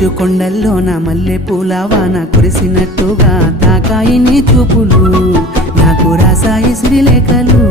మంచు కొండల్లో నా మల్లె పూల వాన కురిసినట్టుగా తాకాయి నీ చూపులు నాకు రాసాయి శ్రీలేఖలు